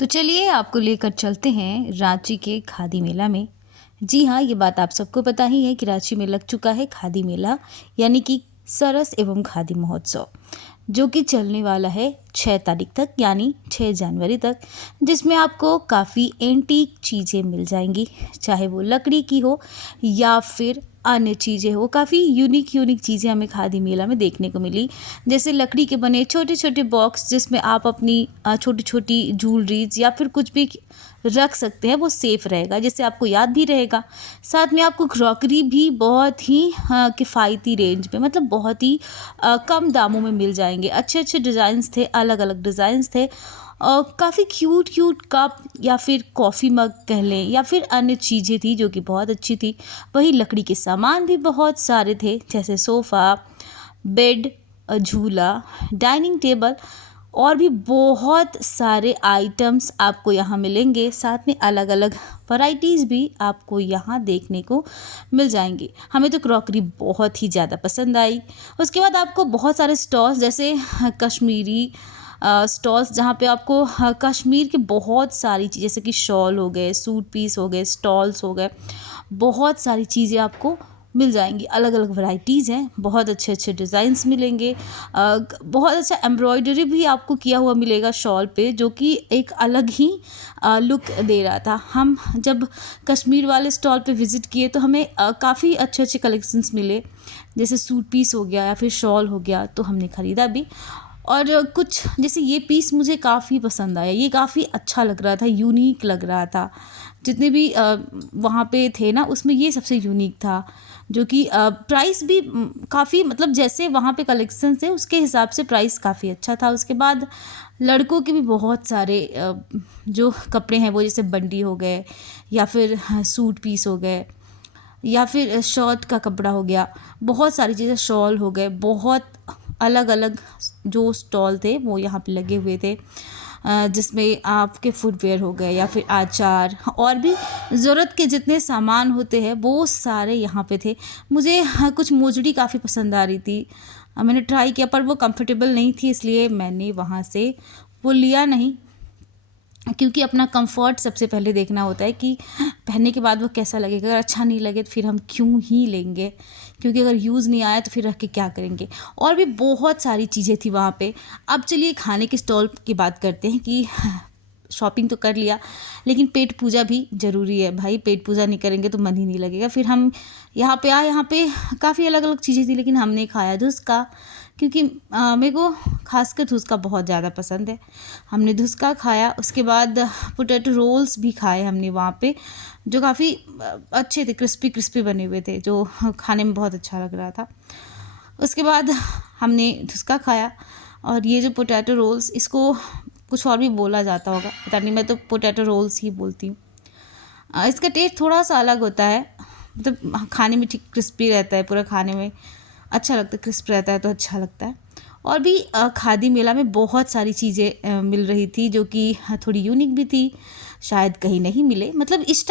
तो चलिए आपको लेकर चलते हैं रांची के खादी मेला में। जी हाँ, ये बात आप सबको पता ही है कि रांची में लग चुका है खादी मेला, यानी कि सरस एवं खादी महोत्सव, जो कि चलने वाला है 6 तारीख तक, यानी 6 जनवरी तक, जिसमें आपको काफ़ी एंटीक चीज़ें मिल जाएंगी, चाहे वो लकड़ी की हो या फिर अन्य चीज़ें हो। काफ़ी यूनिक चीज़ें हमें खादी मेला में देखने को मिली, जैसे लकड़ी के बने छोटे छोटे बॉक्स जिसमें आप अपनी छोटी छोटी ज्वेलरीज या फिर कुछ भी रख सकते हैं, वो सेफ़ रहेगा, जिससे आपको याद भी रहेगा। साथ में आपको क्रॉकरी भी बहुत ही किफ़ायती रेंज में, मतलब बहुत ही कम दामों में मिल जाएंगे। अच्छे अच्छे डिज़ाइंस थे, अलग अलग डिज़ाइंस थे, और काफ़ी क्यूट कप या फिर कॉफ़ी मग कह लें, या फिर अन्य चीज़ें थी जो कि बहुत अच्छी थी। वहीं लकड़ी के सामान भी बहुत सारे थे, जैसे सोफ़ा, बेड, झूला, डाइनिंग टेबल और भी बहुत सारे आइटम्स आपको यहाँ मिलेंगे। साथ में अलग अलग वैरायटीज़ भी आपको यहाँ देखने को मिल जाएंगी। हमें तो क्रॉकरी बहुत ही ज़्यादा पसंद आई। उसके बाद आपको बहुत सारे स्टॉल्स, जैसे कश्मीरी स्टॉल्स, जहाँ पे आपको कश्मीर के बहुत सारी चीज़, जैसे कि शॉल हो गए, सूट पीस हो गए, स्टॉल्स हो गए, बहुत सारी चीज़ें आपको मिल जाएंगी। अलग अलग वैरायटीज़ हैं, बहुत अच्छे अच्छे डिज़ाइंस मिलेंगे। बहुत अच्छा एम्ब्रॉयडरी भी आपको किया हुआ मिलेगा शॉल पे, जो कि एक अलग ही लुक दे रहा था। हम जब कश्मीर वाले स्टॉल पे विज़िट किए तो हमें काफ़ी अच्छे अच्छे कलेक्शंस मिले, जैसे सूट पीस हो गया या फिर शॉल हो गया, तो हमने ख़रीदा भी। और कुछ जैसे ये पीस मुझे काफ़ी पसंद आया, ये काफ़ी अच्छा लग रहा था, यूनिक लग रहा था। जितने भी वहाँ पे थे ना, उसमें ये सबसे यूनिक था, जो कि प्राइस भी काफ़ी, मतलब जैसे वहाँ पे कलेक्शन थे उसके हिसाब से प्राइस काफ़ी अच्छा था। उसके बाद लड़कों के भी बहुत सारे जो कपड़े हैं, वो जैसे बंडी हो गए या फिर सूट पीस हो गए या फिर शर्ट का कपड़ा हो गया, बहुत सारी चीज़ें, शॉल हो गए, बहुत अलग अलग जो स्टॉल थे वो यहाँ पे लगे हुए थे, जिसमें आपके फुटवेयर हो गए या फिर आचार और भी ज़रूरत के जितने सामान होते हैं वो सारे यहाँ पे थे। मुझे कुछ मोजड़ी काफ़ी पसंद आ रही थी, मैंने ट्राई किया पर वो कंफर्टेबल नहीं थी, इसलिए मैंने वहाँ से वो लिया नहीं, क्योंकि अपना कंफर्ट सबसे पहले देखना होता है कि पहनने के बाद वो कैसा लगेगा। अगर अच्छा नहीं लगे तो फिर हम क्यों ही लेंगे, क्योंकि अगर यूज़ नहीं आया तो फिर रख के क्या करेंगे। और भी बहुत सारी चीज़ें थी वहाँ पे। अब चलिए खाने के स्टॉल की बात करते हैं कि शॉपिंग तो कर लिया, लेकिन पेट पूजा भी ज़रूरी है भाई। पेट पूजा नहीं करेंगे तो मन ही नहीं लगेगा। फिर हम यहाँ पे आए, यहाँ पे काफ़ी अलग अलग चीज़ें थी, लेकिन हमने खाया धुसका, क्योंकि मेरे को खासकर धुसका बहुत ज़्यादा पसंद है। हमने धुसका खाया, उसके बाद पोटैटो रोल्स भी खाए हमने वहाँ पे, जो काफ़ी अच्छे थे, क्रिस्पी बने हुए थे, जो खाने में बहुत अच्छा लग रहा था। उसके बाद हमने धुसका खाया, और ये जो पोटैटो रोल्स, इसको कुछ और भी बोला जाता होगा, पता नहीं, मैं तो पोटैटो रोल्स ही बोलती हूँ। इसका टेस्ट थोड़ा सा अलग होता है, मतलब खाने में ठीक क्रिस्पी रहता है, पूरा खाने में अच्छा लगता है, क्रिस्प रहता है तो अच्छा लगता है। और भी खादी मेला में बहुत सारी चीज़ें मिल रही थी, जो कि थोड़ी यूनिक भी थी, शायद कहीं नहीं मिले, मतलब इस टाइप